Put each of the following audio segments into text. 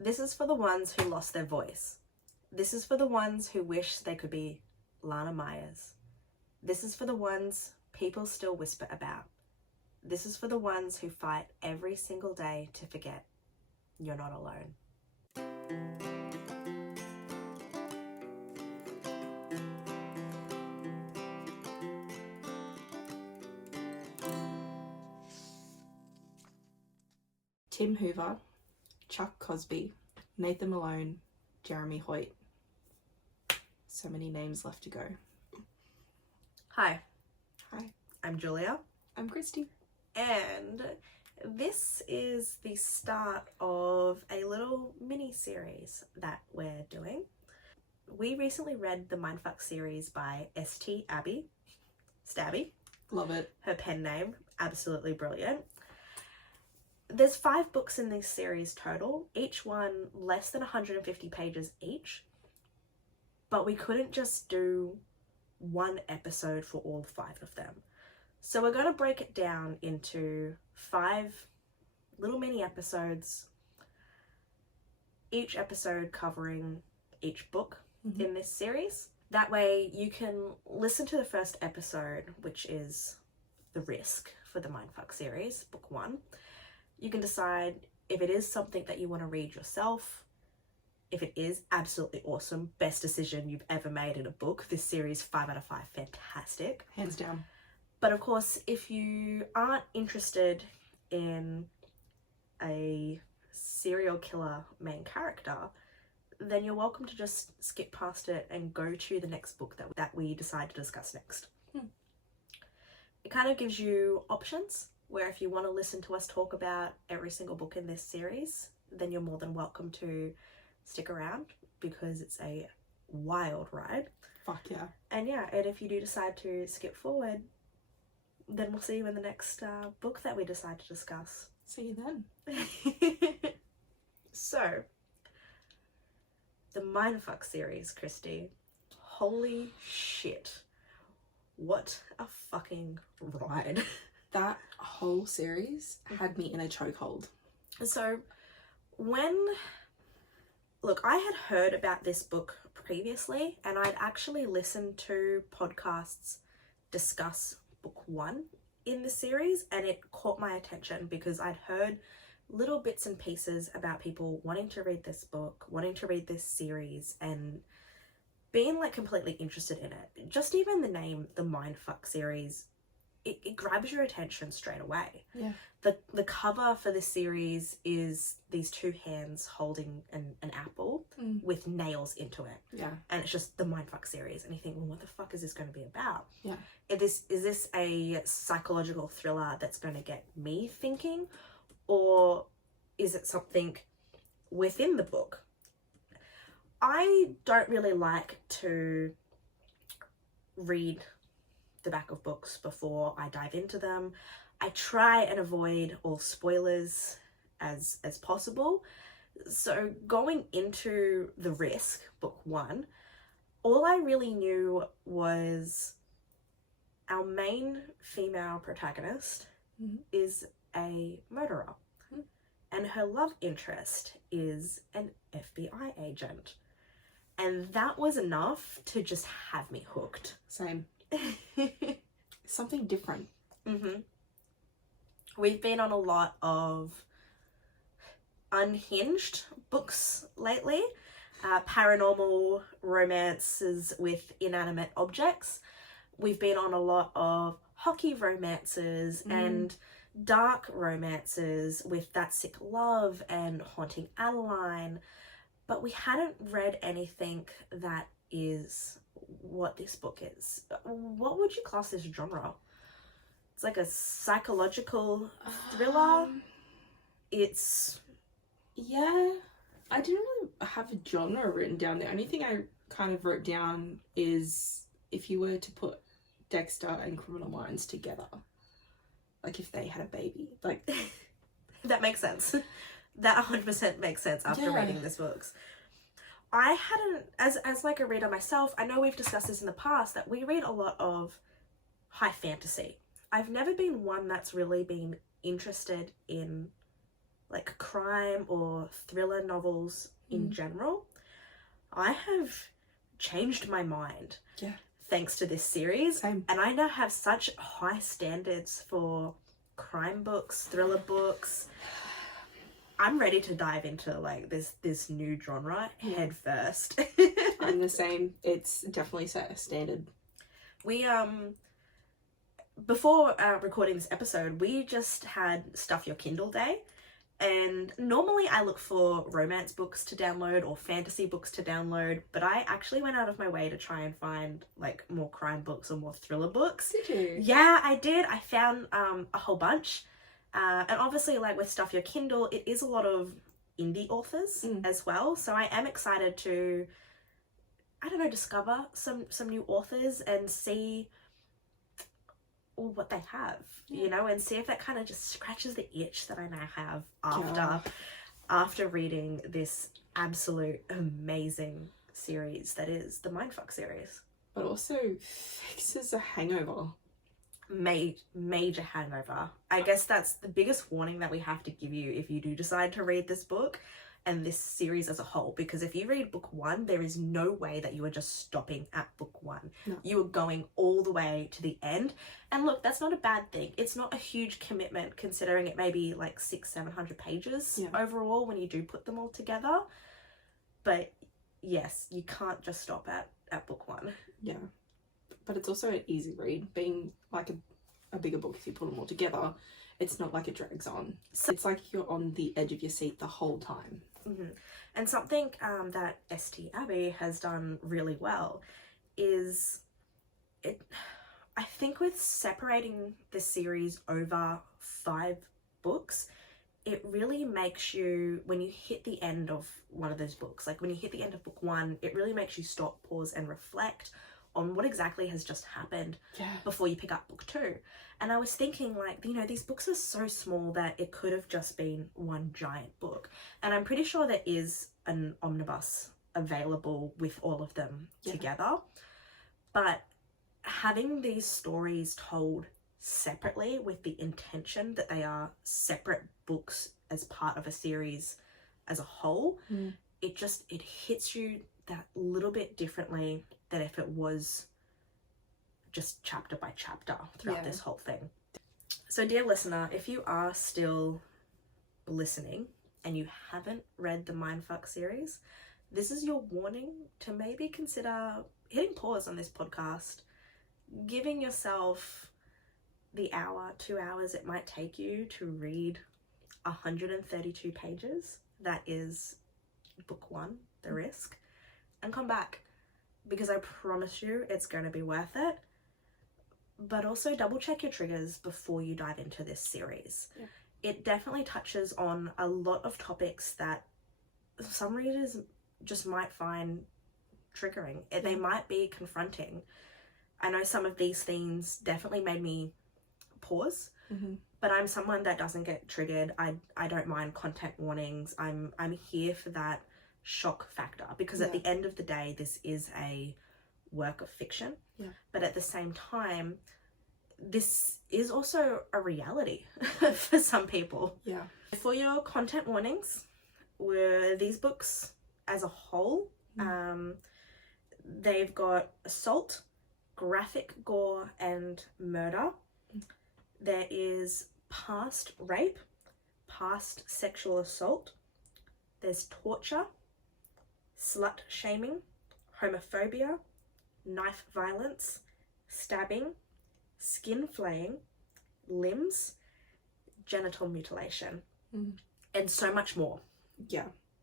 This is for the ones who lost their voice. This is for the ones who wish they could be Lana Myers. This is for the ones people still whisper about. This is for the ones who fight every single day to forget you're not alone. Tim Hoover, Chuck Cosby, Nathan Malone, Jeremy Hoyt. So many names left to go. Hi. Hi. I'm Julia. I'm Christy. And this is the start of a little mini-series that we're doing. We recently read the Mindfuck series by St. Abby. Stabby. Love it. Her pen name. Absolutely brilliant. There's 5 books in this series total, each one less than 150 pages each. But we couldn't just do one episode for all 5 of them. So we're going to break it down into 5 little mini episodes, each episode covering each book in this series. That way you can listen to the first episode, which is The Risk for the Mindfuck series, book 1. You can decide if it is something that you want to read yourself. If it is, absolutely awesome. Best decision you've ever made in a book. This series, 5 out of 5, fantastic. Hands down. But of course, if you aren't interested in a serial killer main character, then you're welcome to just skip past it and go to the next book that we decide to discuss next. It kind of gives you options, where if you want to listen to us talk about every single book in this series, then you're more than welcome to stick around, because it's a wild ride. Fuck yeah. And if you do decide to skip forward, then we'll see you in the next book that we decide to discuss. See you then. So, the Mindfuck series, Christy. Holy shit. What a fucking ride. That whole series had me in a chokehold. So, look, I had heard about this book previously, and I'd actually listened to podcasts discuss book 1 in the series, and it caught my attention because I'd heard little bits and pieces about people wanting to read this book, wanting to read this series, and being like completely interested in it. Just even the name, the Mindfuck series, it grabs your attention straight away. Yeah. The cover for this series is these 2 hands holding an apple with nails into it. Yeah. And it's just the Mindfuck series. And you think, well, what the fuck is this going to be about? Yeah. Is this a psychological thriller that's going to get me thinking? Or is it something within the book? I don't really like to read the back of books before I dive into them. I try and avoid all spoilers as possible. So going into The Risk, book 1, all I really knew was our main female protagonist is a murderer. And her love interest is an FBI agent. And that was enough to just have me hooked. Same. Something different. We've been on a lot of unhinged books lately. Paranormal romances with inanimate objects. We've been on a lot of hockey romances and dark romances with That Sick Love and Haunting Adeline. But we hadn't read anything that is what this book is. What would you class this genre? It's like a psychological thriller. It's... Yeah. I didn't really have a genre written down. The only thing I kind of wrote down is if you were to put Dexter and Criminal Minds together. Like if they had a baby. Like... That makes sense. That 100% makes sense after reading this books. I hadn't, as like a reader myself, I know we've discussed this in the past, that we read a lot of high fantasy. I've never been one that's really been interested in like crime or thriller novels in general, I have changed my mind. Yeah. Thanks to this series. Same. And I now have such high standards for crime books, thriller books. I'm ready to dive into like this new genre head first. I'm the same. It's definitely set a standard. We before recording this episode, we just had Stuff Your Kindle Day. And normally I look for romance books to download or fantasy books to download, but I actually went out of my way to try and find like more crime books or more thriller books. Did you? Yeah, I did. I found a whole bunch. And obviously, like with Stuff Your Kindle, it is a lot of indie authors as well. So I am excited to, I don't know, discover some new authors and see what they have, you know, and see if that kind of just scratches the itch that I now have after reading this absolute amazing series that is the Mindfuck series. But also fixes a hangover. Major hangover. I guess that's the biggest warning that we have to give you if you do decide to read this book and this series as a whole, because if you read book 1, there is no way that you are just stopping at book 1. No. You are going all the way to the end. And look, that's not a bad thing. It's not a huge commitment considering it may be like 600-700 pages overall when you do put them all together. But yes, you can't just stop at book 1. Yeah. But it's also an easy read, being like a bigger book if you put them all together. It's not like it drags on. So it's like you're on the edge of your seat the whole time. And something that St. Abbey has done really well is I think with separating the series over 5 books, it really makes you, when you hit the end of one of those books, like when you hit the end of book 1, it really makes you stop, pause and reflect on what exactly has just happened before you pick up book 2. And I was thinking, like, you know, these books are so small that it could have just been one giant book. And I'm pretty sure there is an omnibus available with all of them together. But having these stories told separately with the intention that they are separate books as part of a series as a whole, it hits you that little bit differently than if it was just chapter by chapter throughout this whole thing. So dear listener, if you are still listening and you haven't read the Mindfuck series, this is your warning to maybe consider hitting pause on this podcast, giving yourself the hour, 2 hours it might take you to read 132 pages. That is book 1, The Risk, and come back, because I promise you it's going to be worth it. But also double check your triggers before you dive into this series. It definitely touches on a lot of topics that some readers just might find triggering. They might be confronting. I know some of these themes definitely made me pause, but I'm someone that doesn't get triggered. I don't mind content warnings. I'm here for that shock factor, because at the end of the day, this is a work of fiction, but at the same time, this is also a reality for some people. For your content warnings, were these books as a whole, they've got assault, graphic gore and murder. There is past rape, past sexual assault, there's torture, slut shaming, homophobia, knife violence, stabbing, skin flaying, limbs, genital mutilation, and so much more.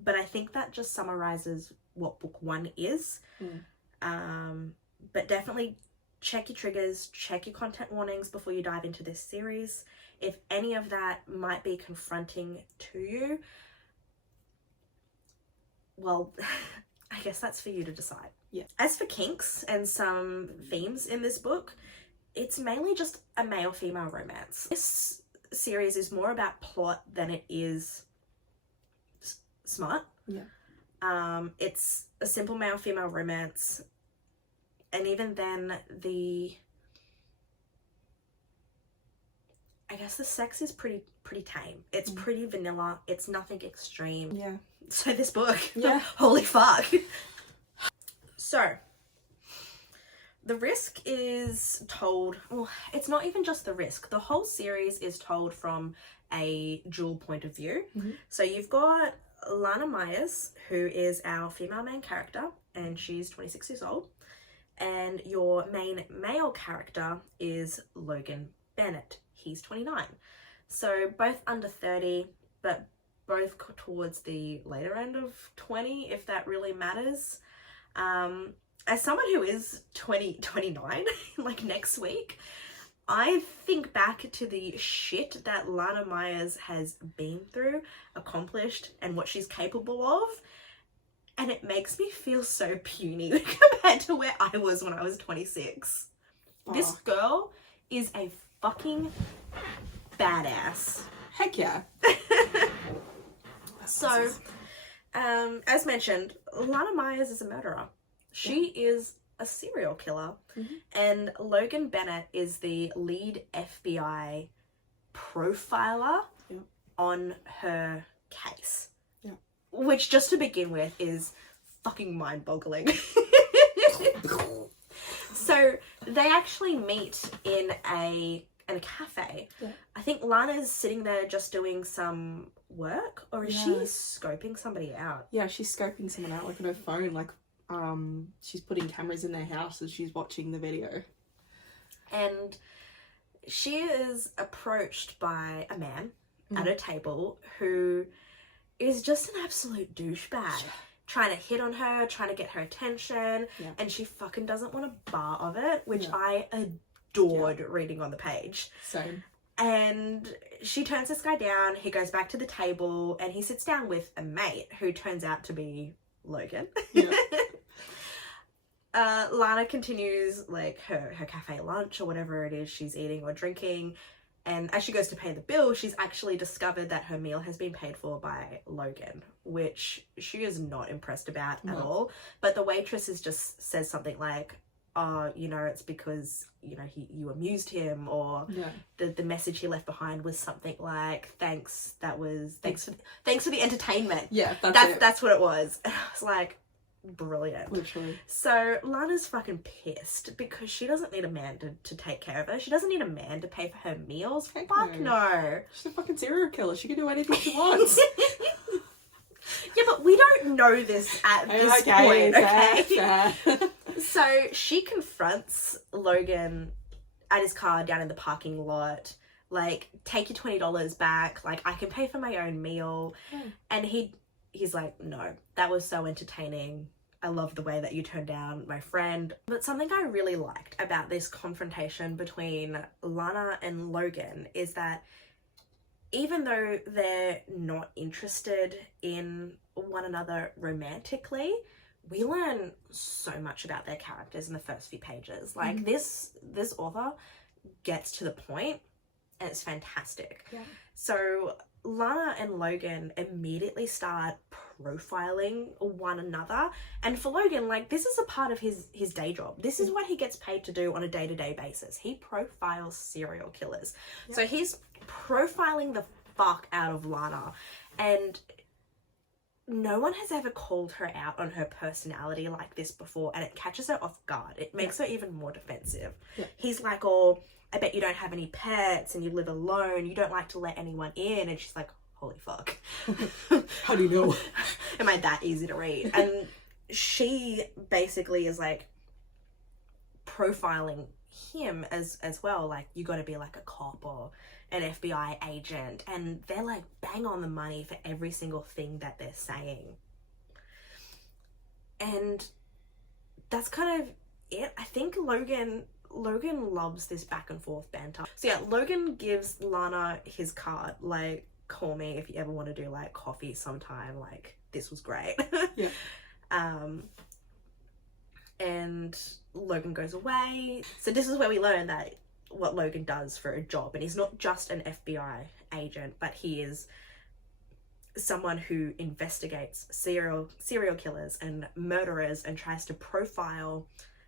But I think that just summarizes what book 1 is. But definitely check your triggers, check your content warnings before you dive into this series. If any of that might be confronting to you, well, I guess that's for you to decide. As for kinks and some themes in this book, it's mainly just a male-female romance. This series is more about plot than it is smart. It's a simple male-female romance, and even then I guess the sex is pretty pretty tame. It's pretty vanilla. It's nothing extreme. Yeah. So this book, Yeah. holy fuck. So, the Risk is told, well, it's not even just The Risk. The whole series is told from a dual point of view. So you've got Lana Myers, who is our female main character, and she's 26 years old. And your main male character is Logan Bennett. He's 29. So both under 30, but both towards the later end of 20, if that really matters. As someone who is 29, like next week, I think back to the shit that Lana Myers has been through, accomplished, and what she's capable of. And it makes me feel so puny compared to where I was when I was 26. This girl is a fucking badass. Heck yeah. So, as mentioned, Lana Myers is a murderer. She is a serial killer. And Logan Bennett is the lead FBI profiler on her case. Which, just to begin with, is fucking mind-boggling. So, they actually meet in a cafe. I think Lana's sitting there just doing some work, or is she scoping somebody out? Yeah, she's scoping someone out, like on her phone, like she's putting cameras in their house as she's watching the video. And she is approached by a man at a table who is just an absolute douchebag. Trying to hit on her, trying to get her attention, and she fucking doesn't want a bar of it, which I adored reading on the page. Same. And she turns this guy down, he goes back to the table, and he sits down with a mate who turns out to be Logan. Lana continues like her cafe lunch or whatever it is she's eating or drinking, and as she goes to pay the bill, she's actually discovered that her meal has been paid for by Logan, which she is not impressed about at all. But the waitress says something like, oh, you know, it's because, you know, you amused him, or the message he left behind was something like, thanks for the entertainment. Yeah, that's what it was. And I was like, brilliant. Literally. So Lana's fucking pissed because she doesn't need a man to take care of her. She doesn't need a man to pay for her meals. Heck Fuck no. She's a fucking serial killer. She can do anything she wants. Yeah, but we don't know this at this point, okay? Fair. So she confronts Logan at his car down in the parking lot. Like, take your $20 back. Like, I can pay for my own meal. And he's like, no, that was so entertaining. I love the way that you turned down my friend. But something I really liked about this confrontation between Lana and Logan is that even though they're not interested in one another romantically, we learn so much about their characters in the first few pages. Like, this author gets to the point, and it's fantastic. So Lana and Logan immediately start profiling one another, and for Logan, like, this is a part of his day job. This is what he gets paid to do on a day-to-day basis. He profiles serial killers. So he's profiling the fuck out of Lana, and no one has ever called her out on her personality like this before, and it catches her off guard. It makes her even more defensive. He's like, oh, I bet you don't have any pets and you live alone, you don't like to let anyone in. And she's like, holy fuck. How do you know? Am I that easy to read? And she basically is like profiling him as well. Like, you got to be like a cop or an FBI agent, and they're like bang on the money for every single thing that they're saying. And that's kind of it. I think Logan loves this back and forth banter. So yeah, Logan gives Lana his card, like, call me if you ever want to do like coffee sometime, like, this was great. And Logan goes away. So this is where we learn that what Logan does for a job, and he's not just an FBI agent, but he is someone who investigates serial killers and murderers and tries to profile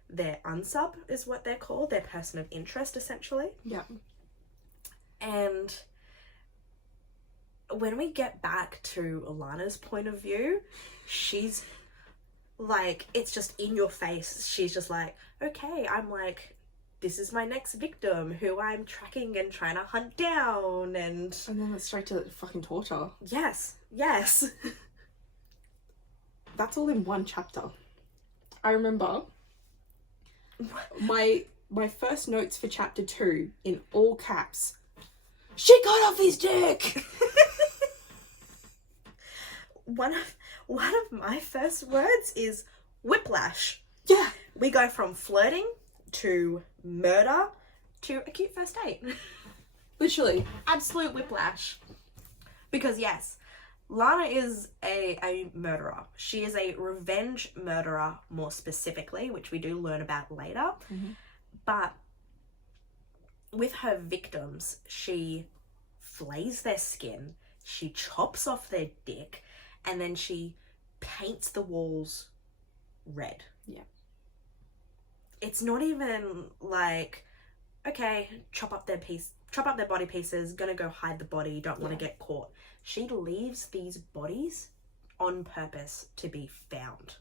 their unsub, is what they're called, their person of interest, essentially. Yeah. And when we get back to Lana's point of view, she's like, it's just in your face. She's just like, okay, I'm like, this is my next victim who I'm tracking and trying to hunt down, and then it's straight to fucking torture. Yes. That's all in one chapter. I remember my first notes for chapter 2 in all caps. She got off his dick. One of my first words is whiplash. Yeah. We go from flirting to murder to a cute first date. Literally. Absolute whiplash. Because yes, Lana is a murderer. She is a revenge murderer, more specifically, which we do learn about later. Mm-hmm. But with her victims, she flays their skin, she chops off their dick, and then she paints the walls red. Yeah. It's not even like, okay, chop up their body pieces, gonna go hide the body, don't want to get caught. She leaves these bodies on purpose to be found.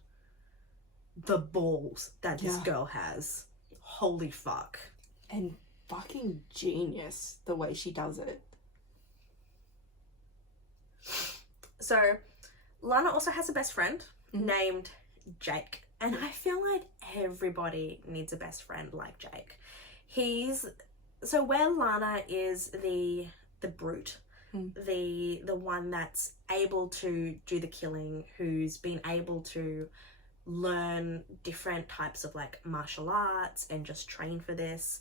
The balls that this girl has. Holy fuck. And fucking genius the way she does it. So, Lana also has a best friend named Jake. And I feel like everybody needs a best friend like Jake. So where Lana is the brute, the one that's able to do the killing, who's been able to learn different types of like martial arts and just train for this,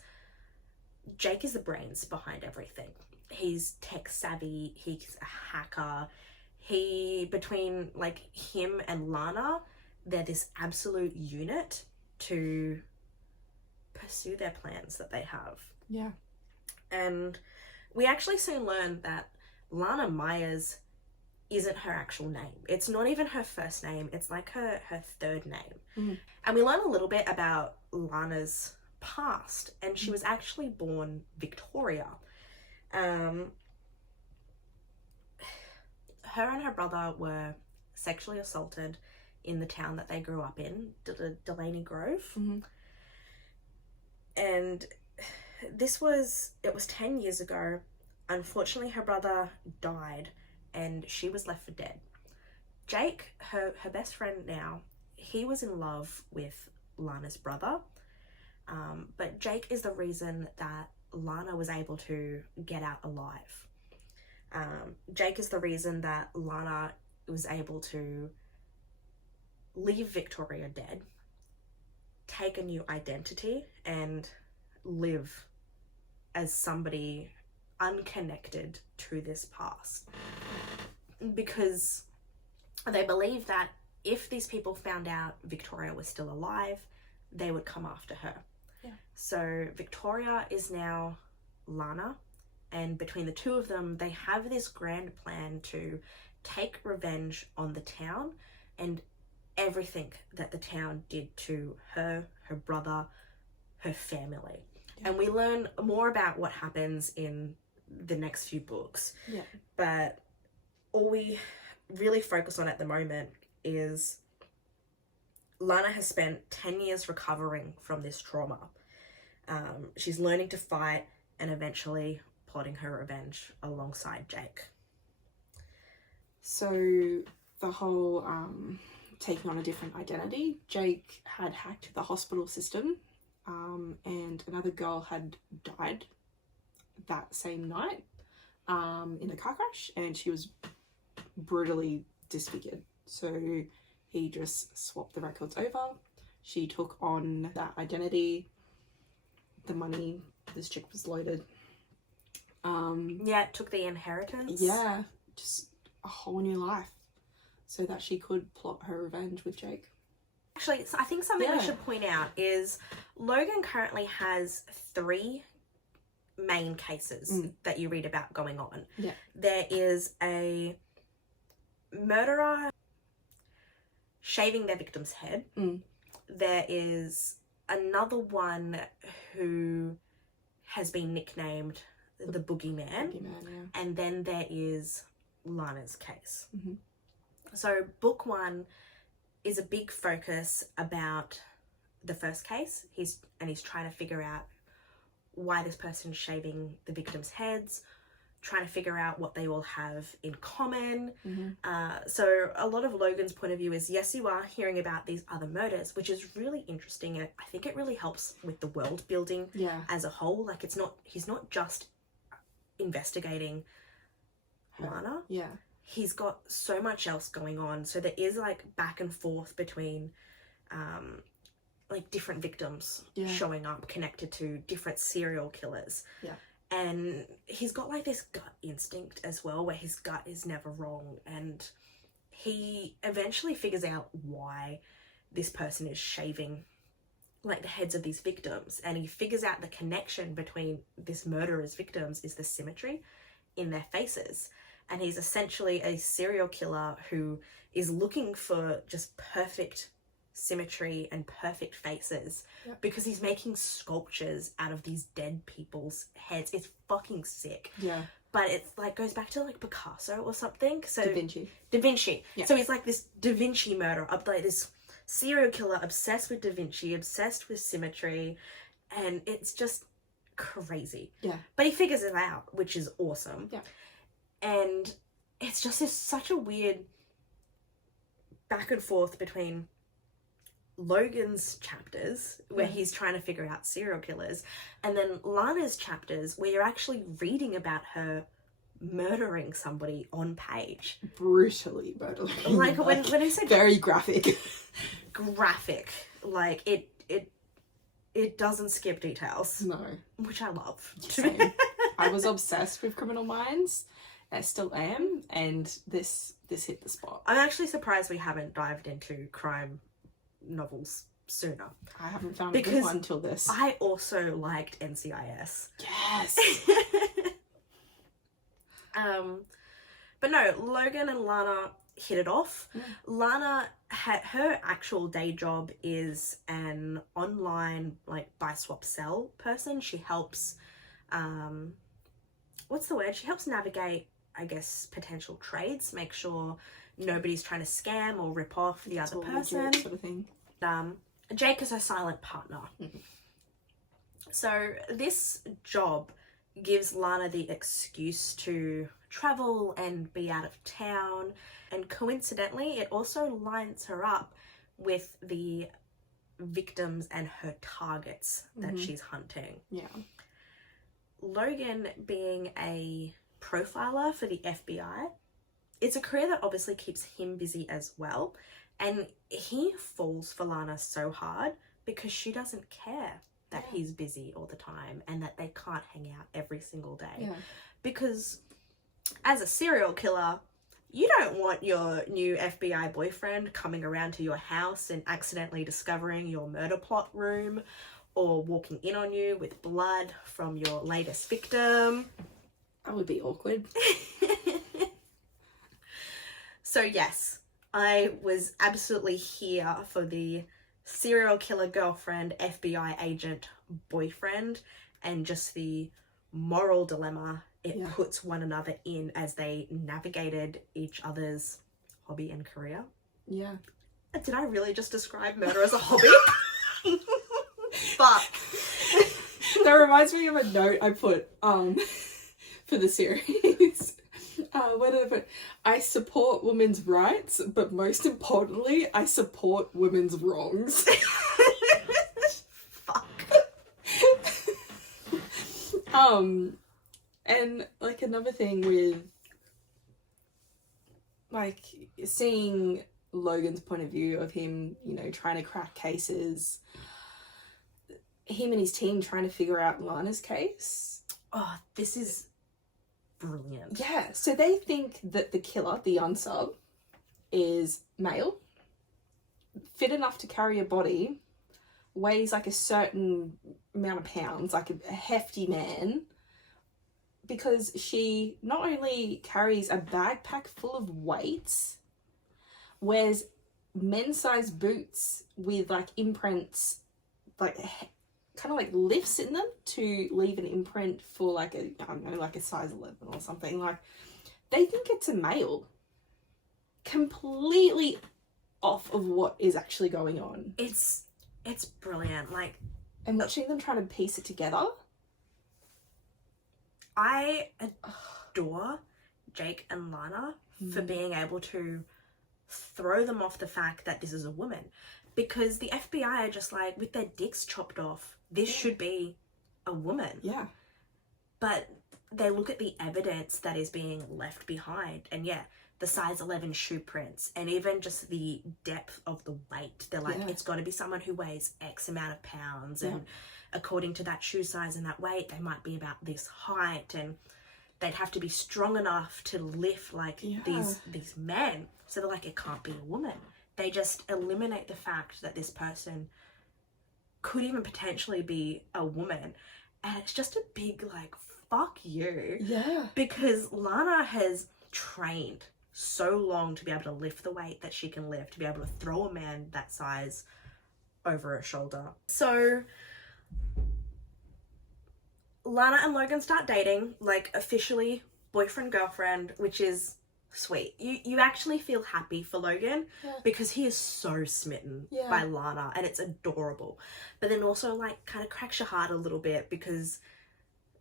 Jake is the brains behind everything. He's tech savvy, he's a hacker. Between like him and Lana, they're this absolute unit to pursue their plans that they have. Yeah. And we actually soon learn that Lana Myers isn't her actual name. It's not even her first name. It's like her third name. And we learn a little bit about Lana's past. And she was actually born Victoria. Her and her brother were sexually assaulted in the town that they grew up in, Delaney Grove. And it was 10 years ago. Unfortunately, her brother died and she was left for dead. Jake, her best friend now, he was in love with Lana's brother. But Jake is the reason that Lana was able to get out alive. Jake is the reason that Lana was able to leave Victoria dead, take a new identity, and live as somebody unconnected to this past. Because they believe that if these people found out Victoria was still alive, they would come after her. Yeah. So Victoria is now Lana, and between the two of them, they have this grand plan to take revenge on the town and everything that the town did to her brother, her family. Yeah. And we learn more about what happens in the next few books. Yeah. But all we really focus on at the moment is Lana has spent 10 years recovering from this trauma. She's learning to fight and eventually plotting her revenge alongside Jake. So the whole taking on a different identity, Jake had hacked the hospital system, and another girl had died that same night in a car crash, and she was brutally disfigured. So he just swapped the records over. She took on that identity. The money, this chick was loaded. Took the inheritance. Yeah, just a whole new life so that she could plot her revenge with Jake. Actually, I think something we should point out is Logan currently has 3 main cases that you read about going on. Yeah. There is a murderer shaving their victim's head. There is another one who has been nicknamed the Boogeyman. Yeah. And then there is Lana's case. Mm-hmm. So book 1 is a big focus about the first case. He's trying to figure out why this person's shaving the victims' heads, trying to figure out what they all have in common. So a lot of Logan's point of view is, yes, you are hearing about these other murders, which is really interesting. And I think it really helps with the world building as a whole. Like, he's not just investigating Lana. Yeah. He's got so much else going on. So there is like back and forth between like different victims showing up connected to different serial killers. Yeah. And he's got like this gut instinct as well, where his gut is never wrong. And he eventually figures out why this person is shaving like the heads of these victims. And he figures out the connection between this murderer's victims is the symmetry in their faces. And he's essentially a serial killer who is looking for just perfect symmetry and perfect faces because he's making sculptures out of these dead people's heads. It's fucking sick. Yeah. But it's like goes back to like Picasso or something. So Da Vinci. Yeah. So he's like this Da Vinci murderer, like this serial killer obsessed with Da Vinci, obsessed with symmetry, and it's just crazy. Yeah. But he figures it out, which is awesome. Yeah. And it's just such a weird back and forth between Logan's chapters where he's trying to figure out serial killers, and then Lana's chapters where you're actually reading about her murdering somebody on page. Brutally murdering. Like when I said very graphic. Graphic. Like it doesn't skip details. No. Which I love. Same. I was obsessed with Criminal Minds. I still am, and this hit the spot. I'm actually surprised we haven't dived into crime novels sooner. I haven't found a good one till this. I also liked NCIS. Yes. But no, Logan and Lana hit it off. Lana her actual day job is an online like buy swap sell person. She helps what's the word? She helps navigate, I guess, potential trades, make sure nobody's trying to scam or rip off the other person. Sort of thing. Jake is her silent partner. So this job gives Lana the excuse to travel and be out of town, and coincidentally it also lines her up with the victims and her targets that she's hunting. Yeah. Logan being a profiler for the FBI, it's a career that obviously keeps him busy as well, and he falls for Lana so hard because she doesn't care that he's busy all the time and that they can't hang out every single day. Because as a serial killer, you don't want your new FBI boyfriend coming around to your house and accidentally discovering your murder plot room or walking in on you with blood from your latest victim. That would be awkward. So yes, I was absolutely here for the serial killer girlfriend, FBI agent boyfriend, and just the moral dilemma it puts one another in as they navigated each other's hobby and career. Yeah. Did I really just describe murder as a hobby? But that reminds me of a note I put for the series. What did I put? I support women's rights, but most importantly, I support women's wrongs. Fuck. And like another thing with like seeing Logan's point of view of him, you know, trying to crack cases, him and his team trying to figure out Lana's case. Oh, this is brilliant. Yeah, so they think that the killer, the unsub, is male, fit enough to carry a body, weighs like a certain amount of pounds, like a hefty man, because she not only carries a backpack full of weights, wears men's-sized boots with like imprints, like kind of like lifts in them to leave an imprint for like a, I don't know, like a size 11 or something. Like they think it's a male. Completely off of what is actually going on. It's brilliant. Like, and watching them trying to piece it together. I adore Jake and Lana for being able to throw them off the fact that this is a woman, because the FBI are just like, with their dicks chopped off, this should be a woman. Yeah. But they look at the evidence that is being left behind, and the size 11 shoe prints, and even just the depth of the weight. They're like, it's got to be someone who weighs X amount of pounds, and according to that shoe size and that weight, they might be about this height, and they'd have to be strong enough to lift like these men. So they're like, it can't be a woman. They just eliminate the fact that this person could even potentially be a woman. And it's just a big, like, fuck you. Yeah. Because Lana has trained so long to be able to lift the weight that she can lift, to be able to throw a man that size over her shoulder. So Lana and Logan start dating, like, officially boyfriend, girlfriend, which is sweet. You actually feel happy for Logan because he is so smitten by Lana, and it's adorable. But then also, like, kind of cracks your heart a little bit, because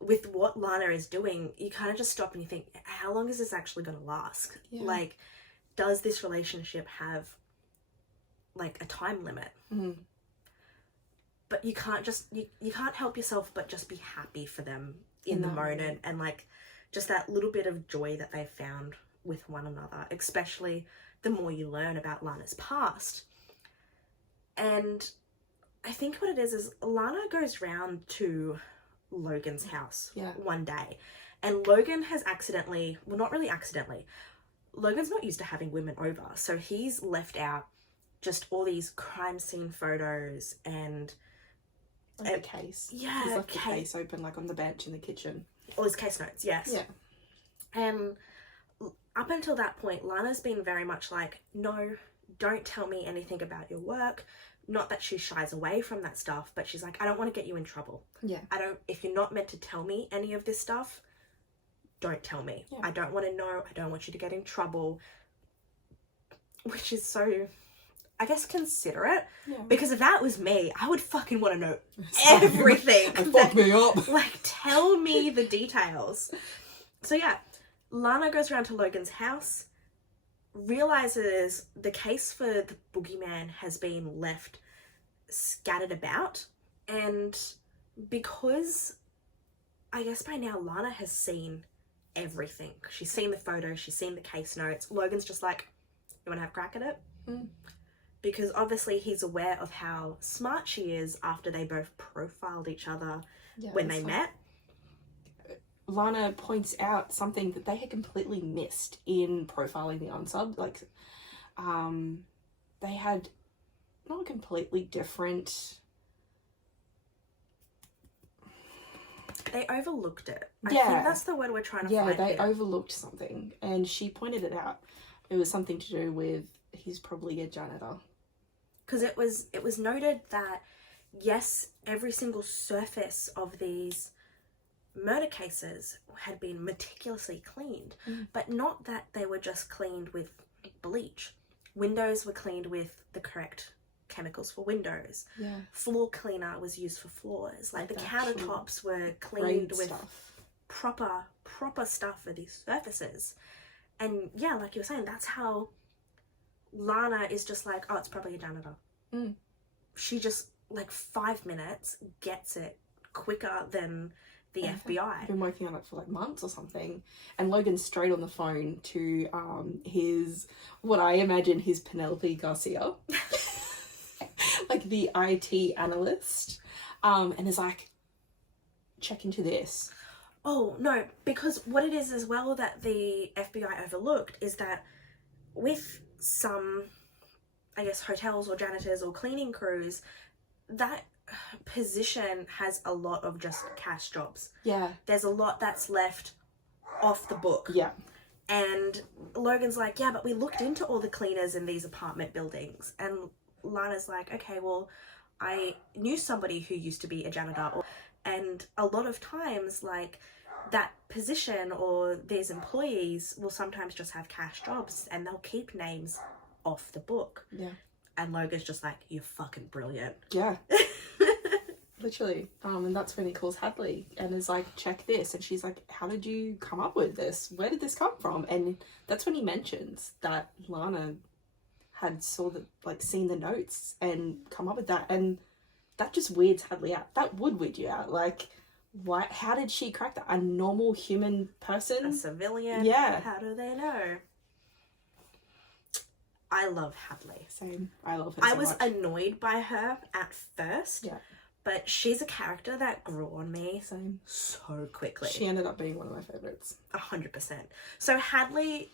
with what Lana is doing, you kind of just stop and you think, how long is this actually going to last? Like, does this relationship have, like, a time limit? But you can't just, you can't help yourself but just be happy for them in the moment, and, like, just that little bit of joy that they've found with one another, especially the more you learn about Lana's past. And I think what it is Lana goes round to Logan's house one day, and Logan has accidentally, well, not really accidentally, Logan's not used to having women over, so he's left out just all these crime scene photos and the case. He's left the case open, like, on the bench in the kitchen. All his case notes, yes. And up until that point, Lana's been very much like, no, don't tell me anything about your work. Not that she shies away from that stuff, but she's like, I don't want to get you in trouble. If you're not meant to tell me any of this stuff, don't tell me. I don't want to know. I don't want you to get in trouble. Which is so, I guess, considerate. Because if that was me, I would fucking want to know everything. Fuck me up. Like, tell me the details. So Lana goes around to Logan's house, realizes the case for the boogeyman has been left scattered about, and because I guess by now Lana has seen everything. She's seen the photos, she's seen the case notes. Logan's just like, you want to have a crack at it? Because obviously he's aware of how smart she is after they both profiled each other when they met. Lana points out something that they had completely missed in profiling the unsub. Like, they had not a completely different... They overlooked it. I think that's the word we're trying to find. Yeah, they overlooked something, and she pointed it out. It was something to do with, he's probably a janitor. Because it was noted that, yes, every single surface of these murder cases had been meticulously cleaned, but not that they were just cleaned with bleach. Windows were cleaned with the correct chemicals for windows. Floor cleaner was used for floors. Like the countertops were cleaned with proper stuff for these surfaces. And like you were saying, that's how Lana is just like, oh, it's probably a janitor. She just, like, 5 minutes gets it quicker than the FBI. I've been working on it for like months or something, and Logan's straight on the phone to his, what I imagine his Penelope Garcia, like the IT analyst, and is like, check into this. Oh no, because what it is as well that the FBI overlooked is that with some, I guess, hotels or janitors or cleaning crews, that position has a lot of just cash jobs. There's a lot that's left off the book. And Logan's like, yeah, but we looked into all the cleaners in these apartment buildings. And Lana's like, okay, well, I knew somebody who used to be a janitor. And a lot of times, like, that position or these employees will sometimes just have cash jobs and they'll keep names off the book. Yeah. And Logan's just like, you're fucking brilliant. Yeah. Literally. And that's when he calls Hadley and is like, check this. And she's like, how did you come up with this? Where did this come from? And that's when he mentions that Lana had seen the notes and come up with that. And that just weirds Hadley out. That would weird you out. Like, why? How did she crack that? A normal human person? A civilian? Yeah. How do they know? I love Hadley. Same. I love her I so was much. annoyed by her at first. Yeah. But she's a character that grew on me Same. so quickly. She ended up being one of my favourites. 100%. So Hadley,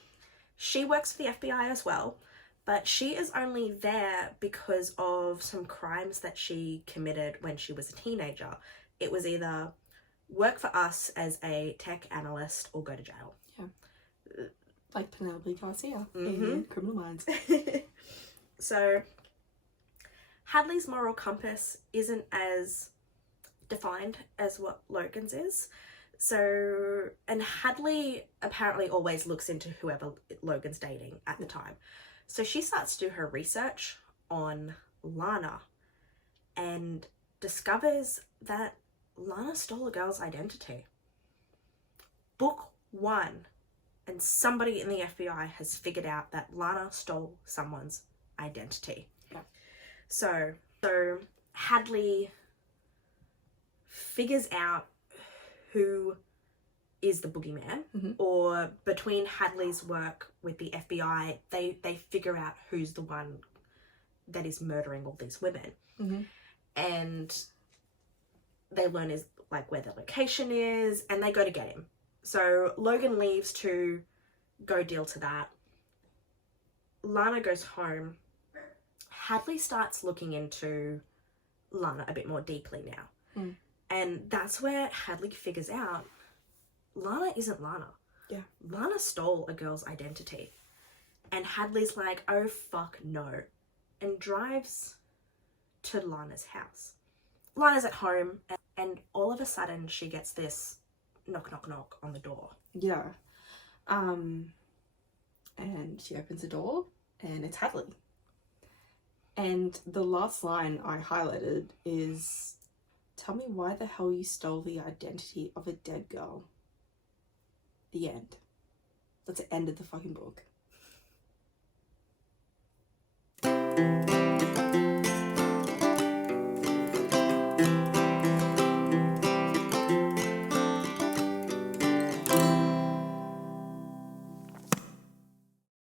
she works for the FBI as well, but she is only there because of some crimes that she committed when she was a teenager. It was either work for us as a tech analyst or go to jail. Yeah. Like Penelope Garcia Mm-hmm. in Criminal Minds. So Hadley's moral compass isn't as defined as what Logan's is. So, and Hadley apparently always looks into whoever Logan's dating at the time. So she starts to do her research on Lana and discovers that Lana stole a girl's identity. Book 1. And somebody in the FBI has figured out that Lana stole someone's identity. Yeah. So Hadley figures out who is the boogeyman, Mm-hmm. or between Hadley's work with the FBI, they figure out who's the one that is murdering all these women. Mm-hmm. And they learn where the location is, and they go to get him. So Logan leaves to go deal to that. Lana goes home. Hadley starts looking into Lana a bit more deeply now. Mm. And that's where Hadley figures out Lana isn't Lana. Yeah. Lana stole a girl's identity. And Hadley's like, oh fuck no. And drives to Lana's house. Lana's at home, and all of a sudden she gets this knock, knock, knock on the door. Yeah. And she opens the door, and it's Hadley. And the last line I highlighted is, tell me why the hell you stole the identity of a dead girl. The end. That's the end of the fucking book.